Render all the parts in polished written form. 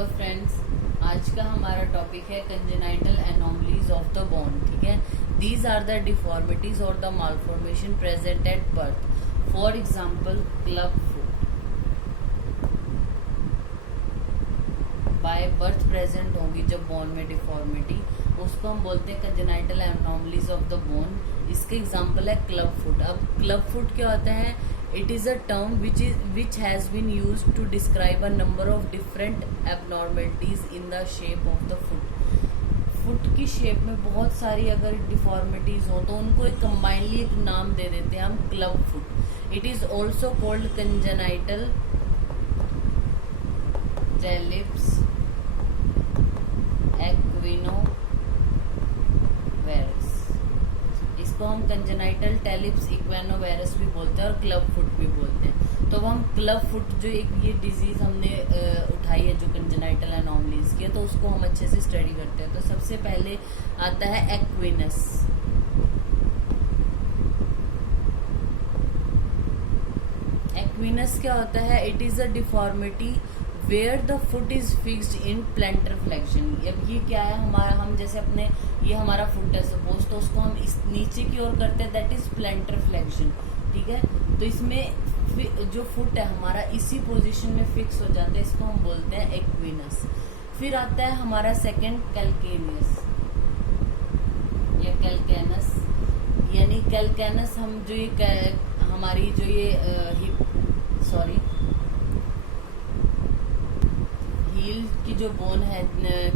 Hello friends, आज का हमारा टॉपिक है congenital anomalies of the bone. ठीक है, दीज आर द डिफॉर्मिटीज और the malformation present at birth. For example, club foot by birth present होगी जब बोन में डिफॉर्मिटी, उसको हम बोलते हैं congenital anomalies of the bone. इसके एग्जांपल है क्लब फुट। अब क्लब फुट क्या होता है? It is a term which has been used to describe a number of different abnormalities in the shape of the foot. Foot की shape में बहुत सारी अगर डिफॉर्मिटीज हो तो उनको एक कंबाइनली एक नाम दे देते हैं हम club foot. It is also called congenital talipes equinovarus. इसको हम कंजेनाइटल टेलिप्स इक्वेनोवायरस भी बोलते हैं और क्लब फुट भी बोलते हैं। तो अब हम क्लब फुट जो एक ये डिजीज हमने उठाई है जो कंजेनाइटल एनोमलीज की है, तो उसको हम अच्छे से स्टडी करते हैं। तो सबसे पहले आता है एक्विनस। एक्विनस क्या होता है? It is a deformity where the foot is fixed in plantar flexion. अब ये क्या है? हमारा हम जैसे अपने ये हमारा फुट है सपोज, तो उसको हम इस नीचे की ओर करते हैं, दैट इज प्लेंटर फ्लेक्शन। ठीक है, तो इसमें जो फुट है हमारा इसी पोजीशन में फिक्स हो जाता है, इसको हम बोलते हैं एक्विनस। फिर आता है हमारा सेकंड कैल्केनियस या कैल्केनस, यानी कैल्केनस हम जो ये हमारी जो ये हील की जो बोन है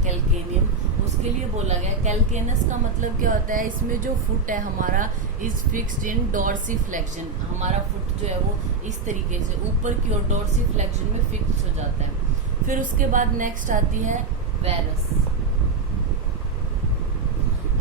कैल्केनियम, उसके लिए बोला गया। कैल्केनस का मतलब क्या होता है? इसमें जो फुट है हमारा is fixed in dorsiflexion. हमारा फुट जो है वो इस तरीके से ऊपर की ओर डॉर्सी फ्लेक्शन में फिक्स हो जाता है। फिर उसके बाद नेक्स्ट आती है वेरस।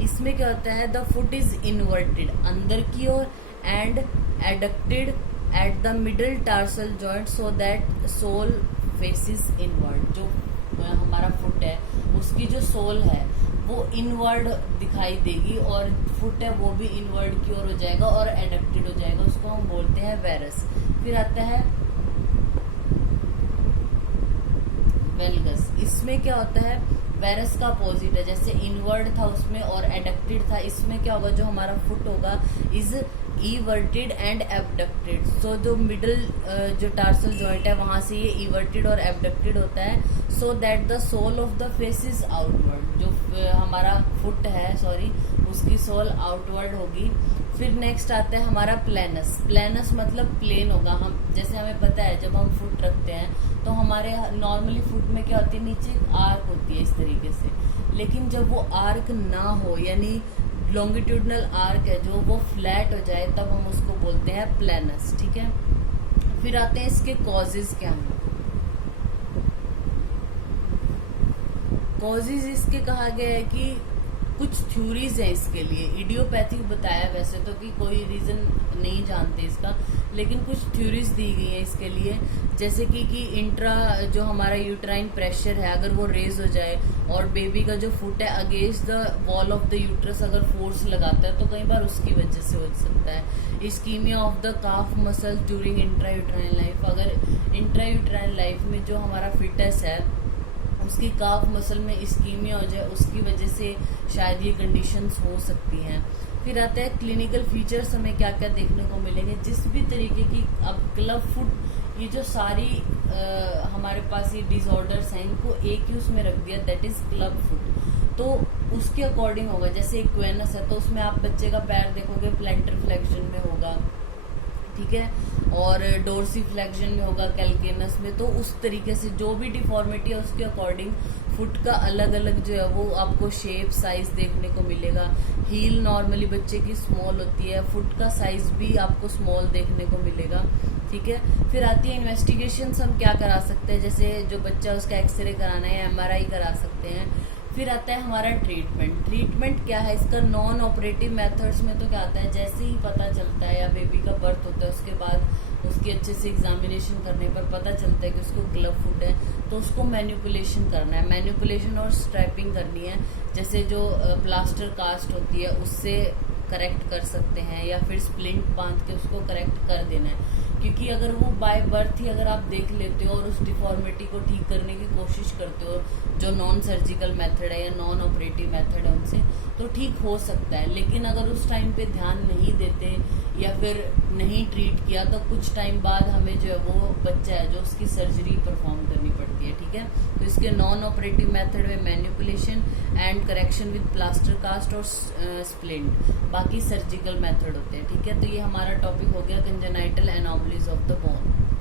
इसमें क्या होता है? द फुट इज इनवर्टेड अंदर की ओर and adducted at the middle tarsal joint so that sole faces inward. जो हमारा फुट है उसकी जो सोल है वो इनवर्ड दिखाई देगी और फुट है वो भी इनवर्ड की ओर हो जाएगा और एडक्टेड हो जाएगा, उसको हम बोलते हैं वेरस। फिर आता है वेल्गस। इसमें क्या होता है? वेरस का अपोजिट है, जैसे इनवर्ड था उसमें और एडक्टेड था, इसमें क्या होगा? जो हमारा फुट होगा इज इवर्टेड एंड एबडक्टेड। सो जो मिडल जो टार्सल जॉइंट है वहां से ये इवर्टेड और एबडक्टेड होता है, so that the sole of the face is outward. जो हमारा फुट है उसकी सोल आउटवर्ड होगी। फिर नेक्स्ट आता है हमारा प्लेनस। प्लेनस मतलब प्लेन होगा। हम जैसे हमें पता है जब हम फुट रखते हैं तो हमारे नॉर्मली फुट में क्या होती है? नीचे आर्क होती है इस तरीके से, लेकिन जब वो आर्क ना हो यानी लॉन्गिट्यूडनल आर्क है जो वो फ्लैट हो जाए, तब हम उसको बोलते हैं प्लेनस। ठीक है, फिर आते हैं इसके कॉजेज क्या हैं। कॉजेज इसके कहा गया है कि कुछ थ्योरीज है इसके लिए। इडियोपैथिक बताया वैसे तो कि कोई रीजन नहीं जानते इसका, लेकिन कुछ थ्योरीज दी गई है इसके लिए, जैसे कि इंट्रा जो हमारा यूट्राइन प्रेशर है अगर वो रेज हो जाए और बेबी का जो फुट है against the wall of the uterus अगर फोर्स लगाता है तो कई बार उसकी वजह से हो सकता है। Ischaemia of the calf muscle during intrauterine life. अगर इंट्रा यूट्राइन लाइफ में जो हमारा फिटस है उसकी काफ मसल में इस्कीमिया हो जाए, उसकी वजह से शायद ये कंडीशंस हो सकती हैं। फिर आता है क्लिनिकल फीचर्स, हमें क्या क्या देखने को मिलेंगे। जिस भी तरीके की अब क्लब फुट ये जो सारी हमारे पास ये डिसऑर्डर्स हैं इनको एक ही उसमें रख दिया, दैट इज क्लब फुट। तो उसके अकॉर्डिंग होगा। जैसे इक्वेनस है तो उसमें आप बच्चे का पैर देखोगे प्लेंटर फ्लेक्शन में होगा, ठीक है, और डोर्सी फ्लेक्शन में होगा कैल्केनस में। तो उस तरीके से जो भी डिफॉर्मिटी है उसके अकॉर्डिंग फुट का अलग अलग जो है वो आपको शेप साइज देखने को मिलेगा। हील नॉर्मली बच्चे की स्मॉल होती है, फुट का साइज भी आपको स्मॉल देखने को मिलेगा। ठीक है, फिर आती है इन्वेस्टिगेशंस, हम क्या करा सकते हैं, जैसे जो बच्चा उसका एक्सरे कराना है, एमआरआई करा सकते हैं। फिर आता है हमारा ट्रीटमेंट। ट्रीटमेंट क्या है इसका? नॉन ऑपरेटिव मेथड्स में तो क्या आता है, जैसे ही पता चलता है या बेबी का बर्थ होता है उसके बाद उसकी अच्छे से एग्जामिनेशन करने पर पता चलता है कि उसको क्लब फुट है, तो उसको मैनिपुलेशन करना है। मैनिपुलेशन और स्ट्रैपिंग करनी है, जैसे जो प्लास्टर कास्ट होती है उससे करेक्ट कर सकते हैं या फिर स्प्लिंट बांध के उसको करेक्ट कर देना है। क्योंकि अगर वो बाय बर्थ ही अगर आप देख लेते हो और उस डिफॉर्मिटी को ठीक करने की कोशिश करते हो जो नॉन सर्जिकल मेथड है या नॉन ऑपरेटिव मेथड है उनसे, तो ठीक हो सकता है। लेकिन अगर उस टाइम पे ध्यान नहीं देते या फिर नहीं ट्रीट किया तो कुछ टाइम बाद हमें जो है वो बच्चा है जो उसकी सर्जरी परफॉर्म करनी पड़ती है, ठीक है। तो इसके नॉन ऑपरेटिव मेथड में manipulation and correction with plaster cast और स्प्लिंट, बाकी सर्जिकल मेथड होते हैं, ठीक है। तो ये हमारा टॉपिक हो गया congenital anomalies of the bone.